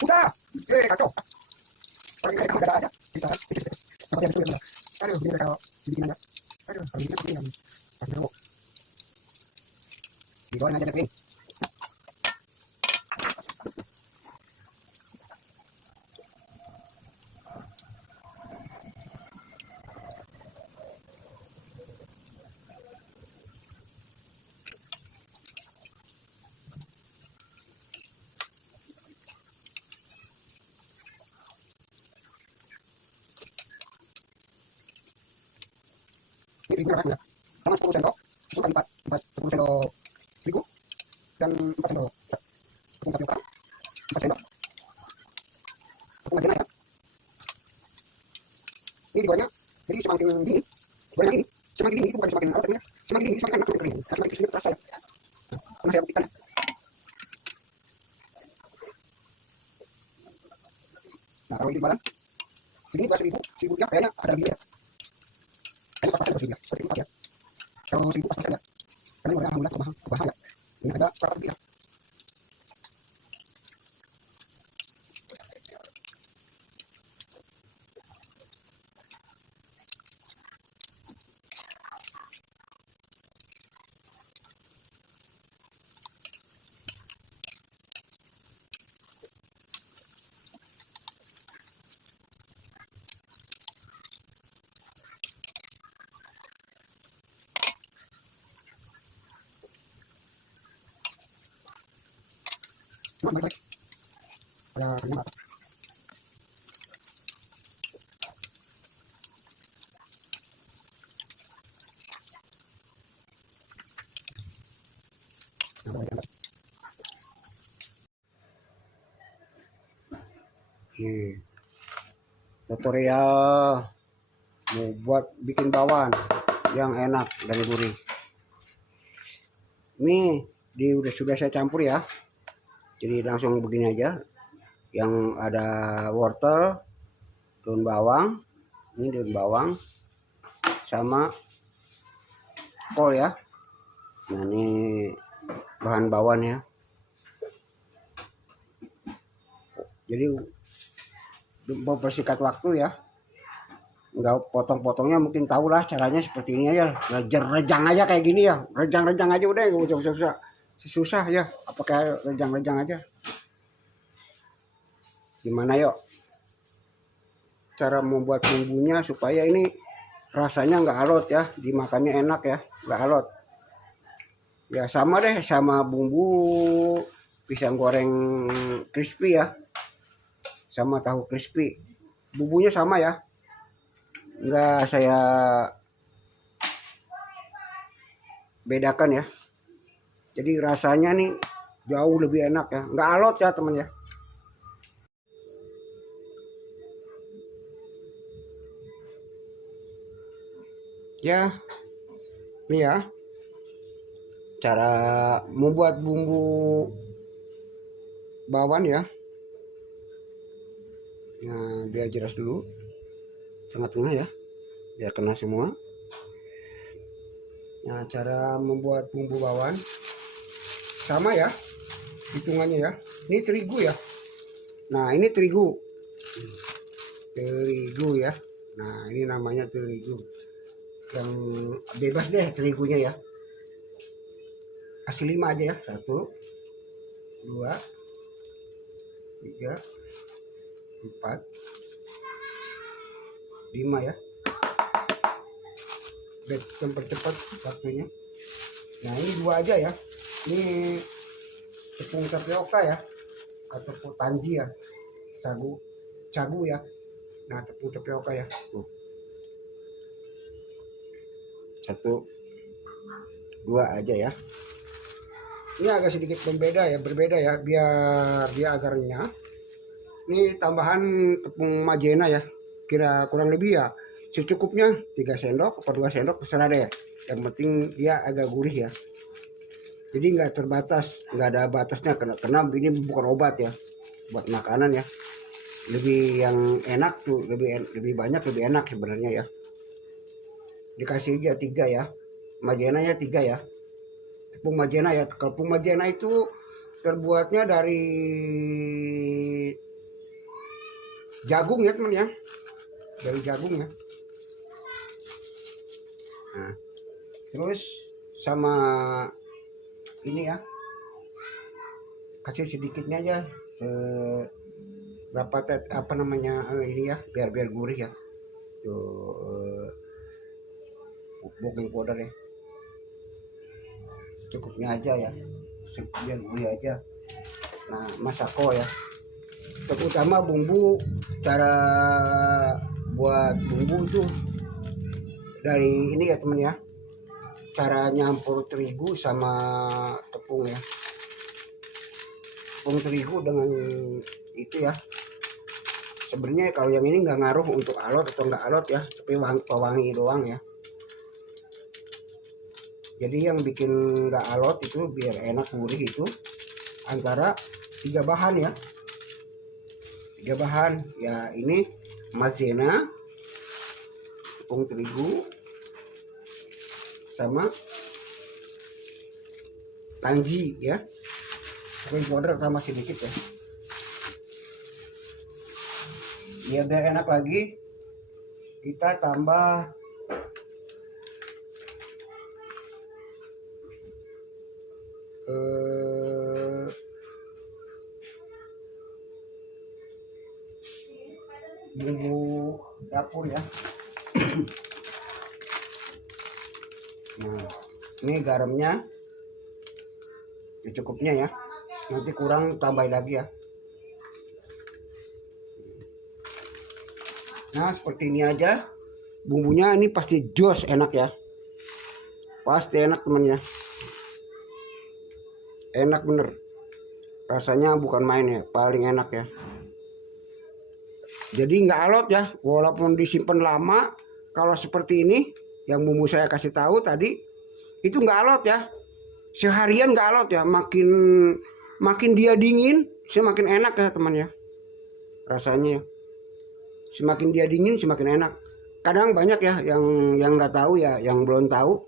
Udah, kacau. Orang ini ada aja. Bisa. Apa yang itu ya? Aduh, ini kalau dibikin aja. Aduh, kalau ini yang aduh. Digoreng aja deh. Ini terigu rasanya. Sama 10 sendok. Itu kan 10 sendok terigu dan 4 sendok tepung tapioka. 4 sendok. Tepung maizena ya. Ini digorengnya. Jadi semakin dingin, gorengan ini semakin dingin itu bukan semakin awet ya. Semakin dingin semakin enak kering. Semakin sedikit terasa ya. Karena saya buktikan. Nah, kalau ini bahan ini bahasa ibu ya kayaknya ada lebih ya. Kayaknya pas-pasan lebih ya. Seperti itu ya. Kalau 1000 pas-pasan ya. Karena orang alhamdulillah kebahang ya. Ini ada berapa lebih ya. Cuma baik-baik. Ada minyak. Nih, tutorial mau buat bikin bakwan yang enak dan gurih. Ini sudah saya campur ya. Jadi langsung begini aja. Yang ada wortel, daun bawang, ini daun bawang sama kol ya. Nah, ini bahan bakwan ya. Jadi mempersingkat waktu ya. Enggak potong-potongnya, mungkin tahulah caranya seperti ini aja. Rejang aja kayak gini ya. Rejang aja udah, enggak usah susah ya. Apakah rejang aja. Gimana yuk cara membuat bumbunya supaya ini rasanya nggak alot ya, dimakannya enak ya, nggak alot ya. Sama deh sama bumbu pisang goreng crispy ya, sama tahu crispy, bumbunya sama ya, nggak saya bedakan ya. Jadi rasanya nih jauh lebih enak ya, nggak alot ya teman ya. Ya, ini ya cara membuat bumbu bakwan ya. Nah, biar jelas dulu tengah-tengah ya, biar kena semua. Nah, cara membuat bumbu bakwan sama ya, hitungannya ya. Ini terigu ya. Nah, ini terigu ya. Nah, ini namanya terigu yang bebas deh terigunya ya. Kasih 5 aja ya. 1 2 3 4 5 ya. Cepat waktunya. Nah, ini 2 aja ya. Ini tepung tapioka ya, atau tanji ya, cagu ya. Nah, tepung tapioka ya. Tuh. 1 2 aja ya. Ini agak sedikit berbeda ya, biar dia agak renyah. Ini tambahan tepung maizena ya, kira kurang lebih ya secukupnya 3 sendok atau 2 sendok terserah deh. Yang penting dia agak gurih ya. Jadi nggak terbatas, nggak ada batasnya, karena ini bukan obat ya, buat makanan ya. Lebih yang enak tuh, lebih banyak lebih enak sebenarnya ya. Dikasih aja 3 ya, maizena ya 3 ya, tepung maizena ya. Tepung maizena itu terbuatnya dari jagung ya teman ya, dari jagung ya. Nah, terus sama ini ya, kasih sedikitnya aja berapa apa namanya ini ya, biar gurih ya. Tuh baking powder ya, cukupnya aja ya, biar gurih aja. Nah, masako ya, terutama bumbu, cara buat bumbu itu dari ini ya teman ya, cara nyampur terigu sama tepung ya. Tepung terigu dengan itu ya, sebenarnya kalau yang ini nggak ngaruh untuk alot atau nggak alot ya, tapi pewangi doang ya. Jadi yang bikin nggak alot itu biar enak gurih itu antara 3 bahan ya, 3 bahan ya. Ini maizena, tepung terigu, sama kanji ya, baking powder tambah sedikit ya, biar enak lagi. Kita tambah bumbu dapur ya. Nah, ini garamnya cukupnya ya, nanti kurang tambah lagi ya. Nah, seperti ini aja bumbunya. Ini pasti jos enak ya, pasti enak teman ya, enak bener rasanya, bukan main ya, paling enak ya. Jadi nggak alot ya, walaupun disimpan lama. Kalau seperti ini yang bumbu saya kasih tahu tadi itu nggak alot ya, seharian nggak alot ya. Makin dia dingin semakin enak ya teman ya, rasanya ya. Semakin dia dingin semakin enak. Kadang banyak ya yang nggak tahu ya, yang belum tahu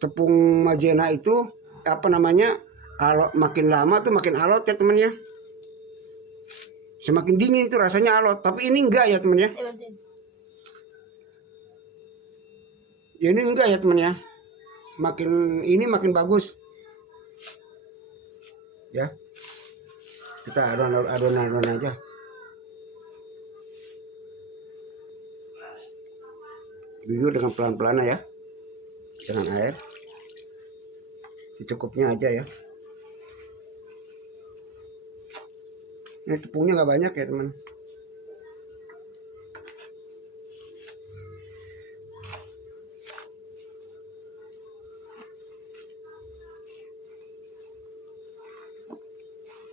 tepung maizena itu apa namanya, alot, makin lama tuh makin alot ya teman ya. Semakin dingin itu rasanya alot, tapi ini enggak ya teman ya. Ya ini enggak ya teman ya, makin ini makin bagus ya. Kita adon aja. Dulu dengan pelan-pelan ya, dengan air secukupnya aja ya. Ini tepungnya nggak banyak ya teman.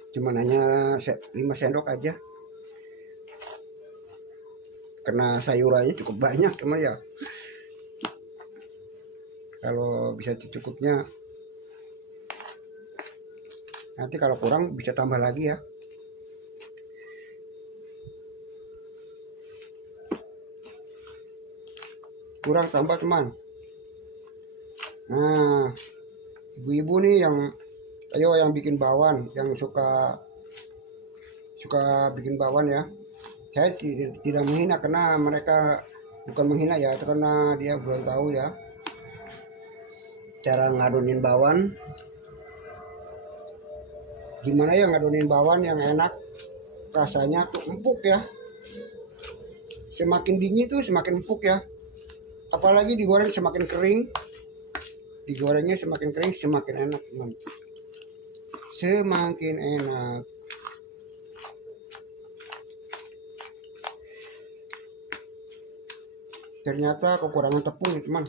Cuman hanya 5 sendok aja, karena sayurannya cukup banyak teman ya. Kalau bisa cukupnya, nanti kalau kurang bisa tambah lagi ya. Kurang tambah teman. Nah, ibu-ibu nih yang bikin bakwan, yang suka bikin bakwan ya. Saya tidak menghina, karena mereka bukan menghina ya, karena dia belum tahu ya cara ngadonin bakwan. Gimana ya ngadonin bakwan yang enak, rasanya tuh empuk ya. Semakin dingin tuh semakin empuk ya. Apalagi digoreng semakin kering, digorengnya semakin kering semakin enak teman, semakin enak. Ternyata kekurangan tepung ya teman.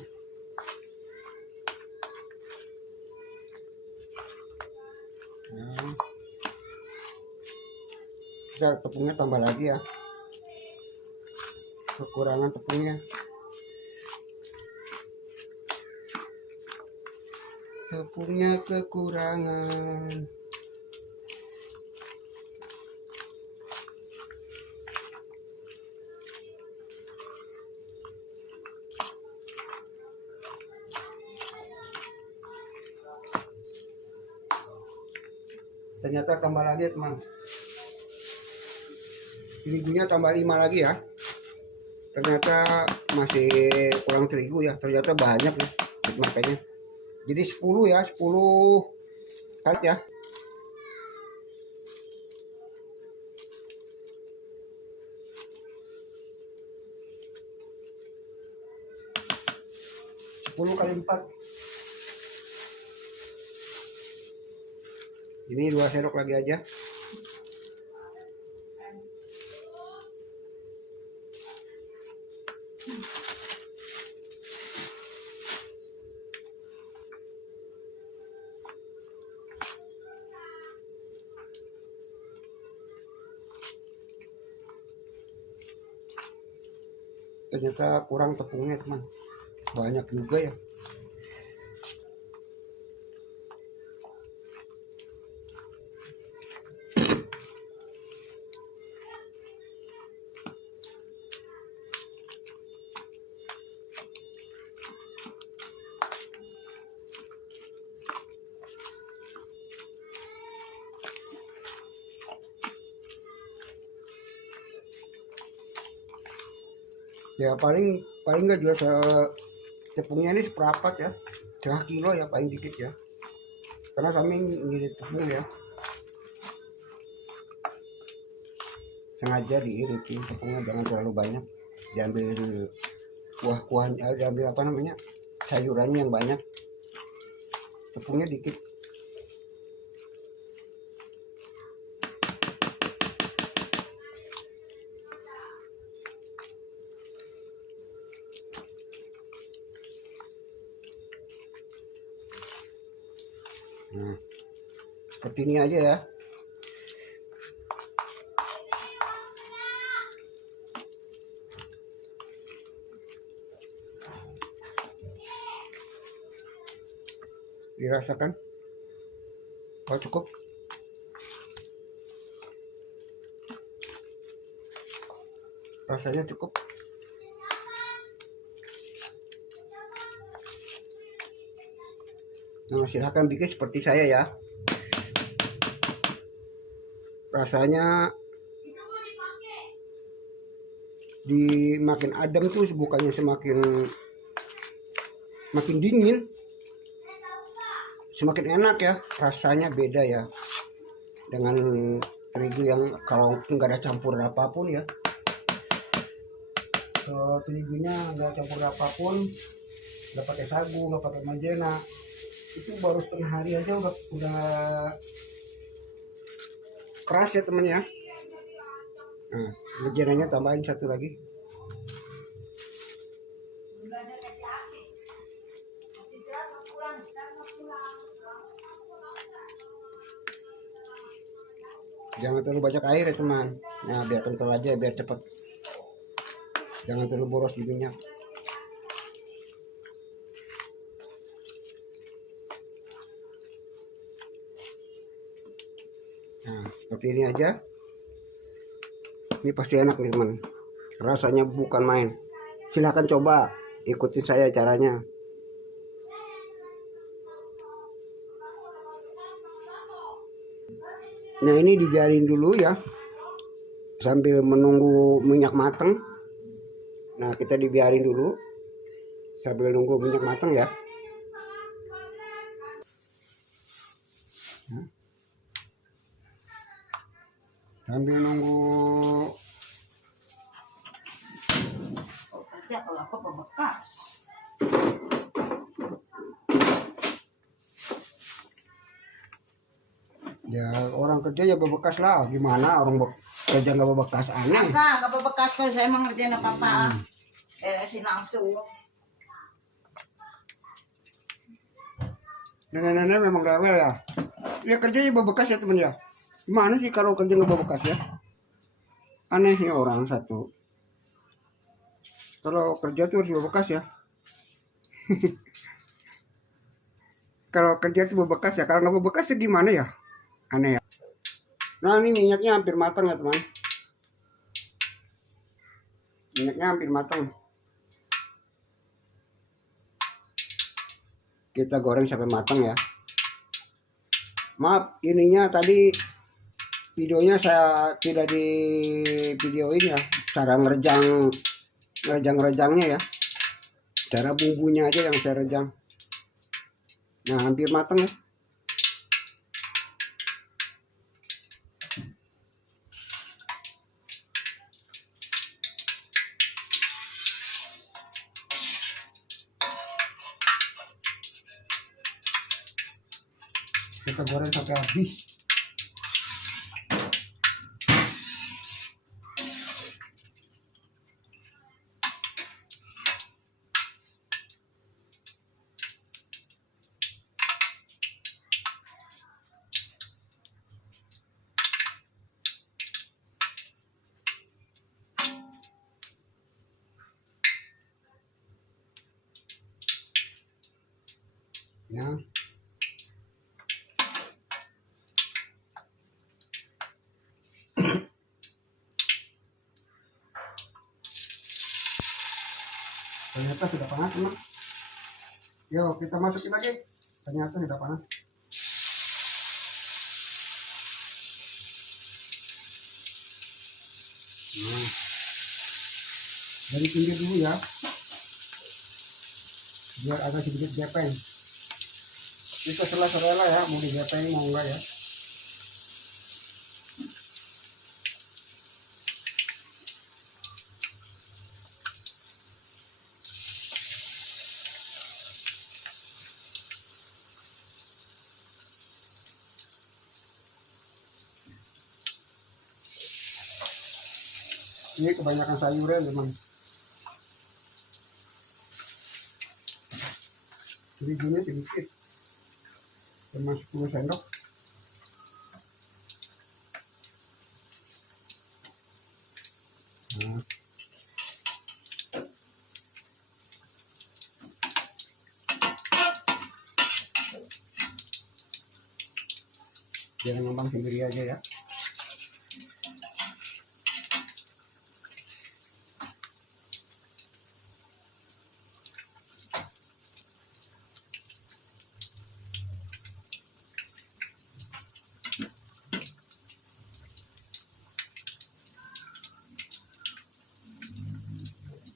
Nah, kita tepungnya tambah lagi ya, kekurangan tepungnya. Tepungnya kekurangan. Ternyata tambah lagi teman, terigunya tambah 5 lagi ya. Ternyata masih kurang terigu ya, ternyata banyak ya makanya. Jadi 10 ya, 10 kali ya. Sepuluh kali 4. Ini 2 sendok lagi aja. Ternyata kurang tepungnya teman, banyak juga ya. Ya paling nggak juga tepungnya ini seperempat ya, setengah kilo ya paling dikit ya, karena kami ngirit tepung ya, sengaja diiritin tepungnya, jangan terlalu banyak, diambil kuah-kuahnya, diambil apa namanya, sayurannya yang banyak, tepungnya dikit. Nah, seperti ini aja ya. Dirasakan, oh cukup. Rasanya cukup. Nah, silahkan bikin seperti saya ya. Rasanya makin adem tuh, bukannya makin dingin, semakin enak ya. Rasanya beda ya dengan terigu yang kalau nggak ada campur apapun ya. So, terigunya nggak campur apapun, nggak pakai sagu, nggak pakai maizena, itu baru setengah hari aja udah keras ya temen ya. Nah, maizenanya tambahin satu lagi. Jangan terlalu banyak air ya teman. Nah, biar kental aja, biar cepat. Jangan terlalu boros di minyak. Nah, seperti ini aja. Ini pasti enak nih teman. Rasanya bukan main. Silahkan coba, ikutin saya caranya. Nah, ini dibiarin dulu ya, sambil menunggu minyak mateng. Nah, kita dibiarin dulu sambil nunggu minyak mateng ya. Sambil nunggu. Oh, kerja kalau aku bebekas. Ya orang kerja ya bebekas lah, gimana orang kerja nggak bebekas, aneh. Enggak bebekas kalau saya emang ngerjain apa-apa. Beresin langsung. Nenek-nenek memang rewel ya. Dia kerjanya bebekas ya teman ya. Gimana sih kalau kerja nggak bebekas ya? Anehnya orang satu. Kalau kerja tuh harus bebekas ya. Kalau kerja tuh bebekas ya. Kalau nggak bebekas ya gimana ya? Aneh ya. Nah ini minyaknya hampir matang ya teman. Minyaknya hampir matang. Kita goreng sampai matang ya. Maaf ininya tadi videonya saya tidak di videoin ya. Cara ngerejangnya ya. Cara bumbunya aja yang saya rejang. Nah hampir matang ya. Kita goreng sampai habis. Ya. Ternyata sudah panas teman. Yuk kita masukin lagi. Ternyata sudah panas. Nah, dari pinggir dulu ya. Biar agak sedikit gepeng. Itu selera ya, mau digepeng mau enggak ya. Ini kebanyakan sayurnya teman. Terigunya sedikit. Cuma 10 sendok. Nah. Jangan ngembang sendiri aja ya.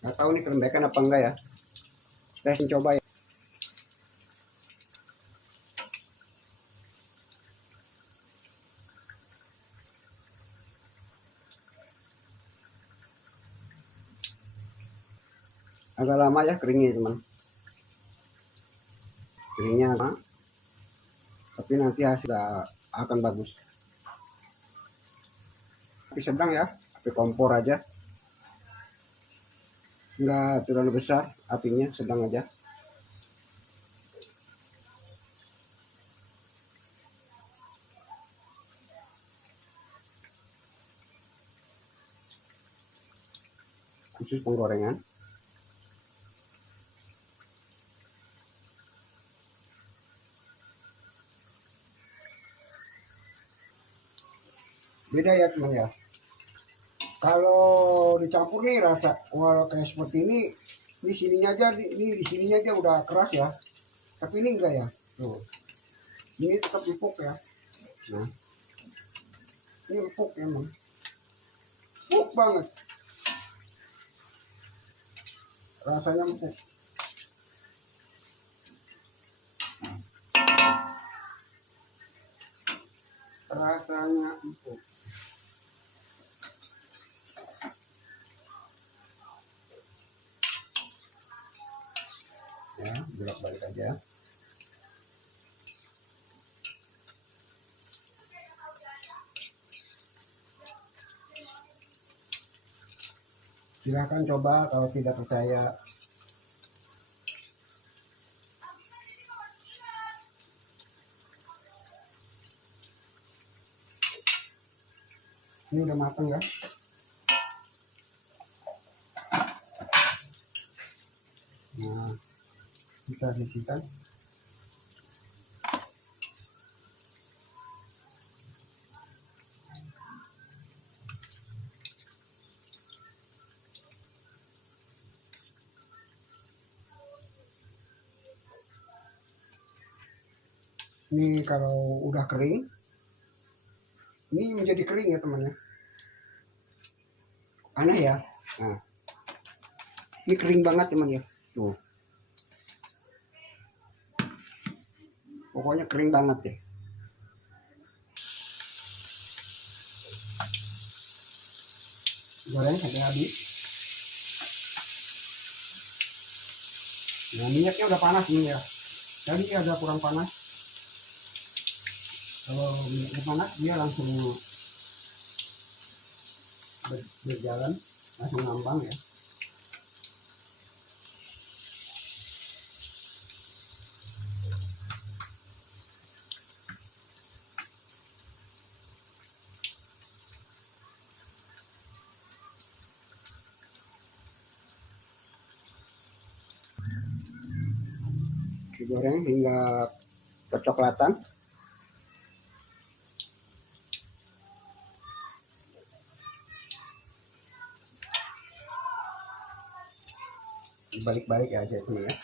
Nggak tahu nih kelembekan apa enggak ya. Tes coba ya. Agak lama ya keringnya teman. Keringnya lama. Tapi nanti hasil akan bagus. Api sedang ya. Api kompor aja. Enggak terlalu besar. Apinya sedang aja. Khusus penggorengan. Beda ya teman ya. Kalau dicampur nih rasa walau kayak seperti ini sininya aja, ini di sininya aja udah keras ya. Tapi ini enggak ya. Tuh. Ini tetap empuk ya. Nah. Ini empuk emang. Empuk banget. Rasanya empuk. Rasanya empuk. Ya, bolak-balik aja. Silahkan coba kalau tidak percaya. Ini udah matang ya. Nah, kita sisihkan. Ini kalau udah kering, ini menjadi kering ya teman ya. Aneh ya. Nah, ini kering banget teman ya. Tuh. Pokoknya kering banget ya. Goreng sampai habis. Nah, minyaknya udah panas ini ya. Tadi agak kurang panas. Kalau minyaknya panas dia langsung berjalan, langsung ngambang ya. Digoreng hingga kecoklatan. Balik-balik ya aja teman ya.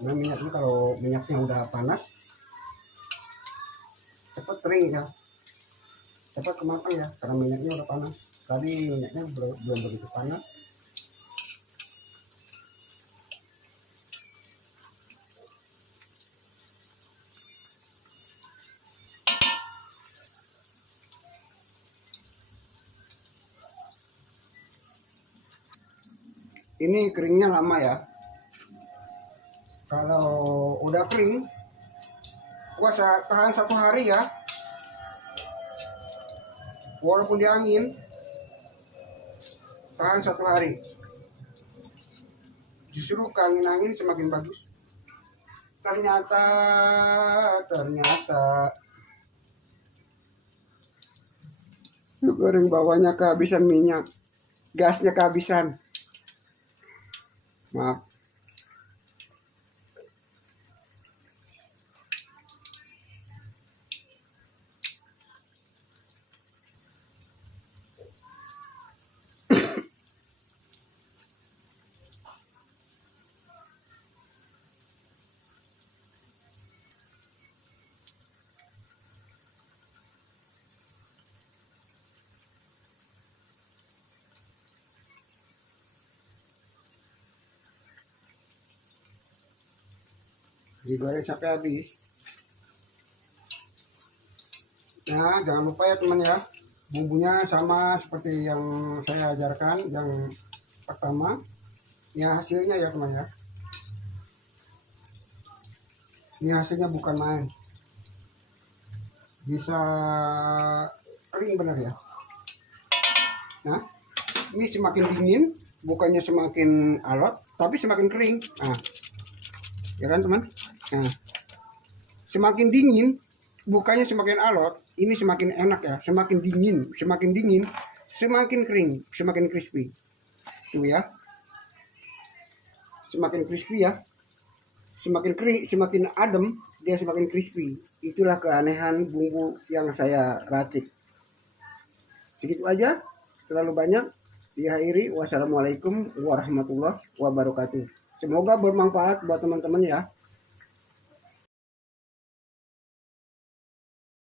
Nah, minyaknya kalau minyaknya udah panas cepat kering ya, cepat kematang ya, karena minyaknya udah panas. Tadi minyaknya belum begitu panas. Ini keringnya lama ya. Kalau udah kering, puasa tahan 1 hari ya. Walaupun di angin, tahan 1 hari. Justru ke angin-angin semakin bagus. Ternyata goreng bawahnya kehabisan minyak, gasnya kehabisan. Maaf. Digoreng sampai habis. Nah, jangan lupa ya teman ya, bumbunya sama seperti yang saya ajarkan yang pertama. Ya hasilnya ya teman ya, ini hasilnya bukan main, bisa kering benar ya. Nah, ini semakin dingin bukannya semakin alot, tapi semakin kering. Nah, ya kan teman. Nah, semakin dingin bukannya semakin alot, ini semakin enak ya. Semakin dingin semakin kering, semakin crispy. Tuh ya, semakin crispy ya, semakin kering, semakin adem, dia semakin crispy. Itulah keanehan bumbu yang saya racik. Segitu aja, terlalu banyak. Diakhiri, wassalamualaikum warahmatullahi wabarakatuh. Semoga bermanfaat buat teman-teman ya.